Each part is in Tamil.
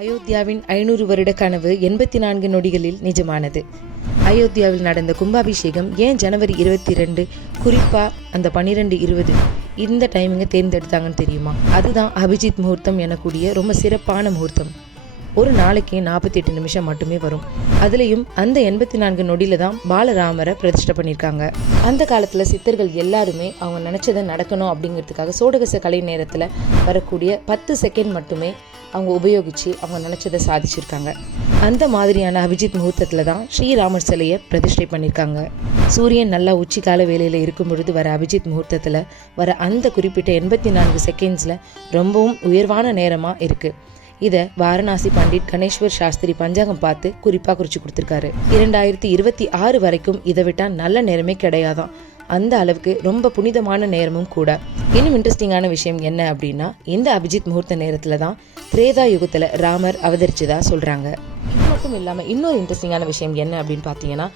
அயோத்தியாவின் 500 வருட கனவு 84 நொடிகளில் நிஜமானது. அயோத்தியாவில் நடந்த கும்பாபிஷேகம் ஏன் ஜனவரி 22 குறிப்பாக அந்த 12:20 இந்த டைமிங்கை தேர்ந்தெடுத்தாங்கன்னு தெரியுமா? அதுதான் அபிஜித் முகூர்த்தம் எனக்கூடிய ரொம்ப சிறப்பான முகூர்த்தம். ஒரு நாளைக்கு 48 நிமிஷம் மட்டுமே வரும். அதுலேயும் அந்த 84 நொடியில் தான் பாலராமரை பிரதிஷ்டை பண்ணியிருக்காங்க. அந்த காலத்தில் சித்தர்கள் எல்லாருமே அவங்க நினச்சதை நடக்கணும் அப்படிங்கிறதுக்காக சோடகச கலை நேரத்தில் வரக்கூடிய 10 செகண்ட் மட்டுமே அவங்க உபயோகித்து அவங்க நினச்சதை சாதிச்சிருக்காங்க. அந்த மாதிரியான அபிஜித் முகூர்த்தத்தில் தான் ஸ்ரீராமர் சிலையை பிரதிஷ்டை பண்ணியிருக்காங்க. சூரியன் நல்லா உச்சிக்கால வேலையில் இருக்கும் பொழுது வர அபிஜித் முகூர்த்தத்தில் வர அந்த குறிப்பிட்ட 84 செகண்ட்ஸில் ரொம்பவும் உயர்வான நேரமாக இருக்குது. இதை வாரணாசி பண்டிட் கணேஸ்வர் சாஸ்திரி பஞ்சாங்கம் பார்த்து குறிப்பாக குறித்து கொடுத்துருக்காரு. 2026 வரைக்கும் இதை விட்டால் நல்ல நேரமே கிடையாதான். அந்த அளவுக்கு ரொம்ப புனிதமான நேரமும் கூட. இன்னும் இன்ட்ரெஸ்டிங்கான விஷயம் என்ன அப்படின்னா, இந்த அபிஜித் முகூர்த்த நேரத்தில் தான் திரேதா யுகத்தில் ராமர் அவதரிச்சதா சொல்கிறாங்க. இது மட்டும் இல்லாமல் இன்னொரு இன்ட்ரெஸ்டிங்கான விஷயம் என்ன அப்படின்னு பார்த்தீங்கன்னா,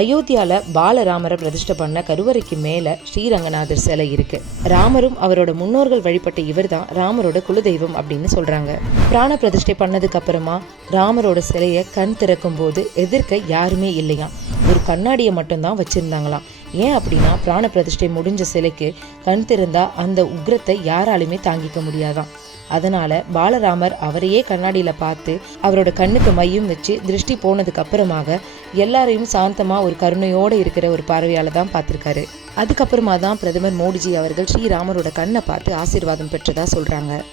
அயோத்தியாவில் பாலராமரை பிரதிஷ்டை பண்ண கருவறைக்கு மேலே ஸ்ரீரங்கநாதர் சிலை இருக்குது. ராமரும் அவரோட முன்னோர்கள் வழிபட்ட இவர் தான் ராமரோட குலதெய்வம் அப்படின்னு சொல்கிறாங்க. பிராண பிரதிஷ்டை பண்ணதுக்கு அப்புறமா ராமரோட சிலையை கண் திறக்கும் போது எதிர்க்க யாருமே இல்லையாம், ஒரு கண்ணாடியை மட்டும்தான் வச்சுருந்தாங்களாம். ஏன் அப்படின்னா, பிராண பிரதிஷ்டை முடிஞ்ச சிலைக்கு கண் திறந்தா அந்த உக்ரத்தை யாராலுமே தாங்கிக்க முடியாதான். அதனால பாலராமர் அவரையே கண்ணாடியில் பார்த்து அவரோட கண்ணுக்கு மையம் வச்சு திருஷ்டி போனதுக்கு அப்புறமாக எல்லாரையும் சாந்தமா ஒரு கருணையோடு இருக்கிற ஒரு பார்வையால தான் பார்த்துருக்காரு. அதுக்கப்புறமா தான் பிரதமர் மோடிஜி அவர்கள் ஸ்ரீராமரோட கண்ணை பார்த்து ஆசீர்வாதம் பெற்றதா சொல்றாங்க.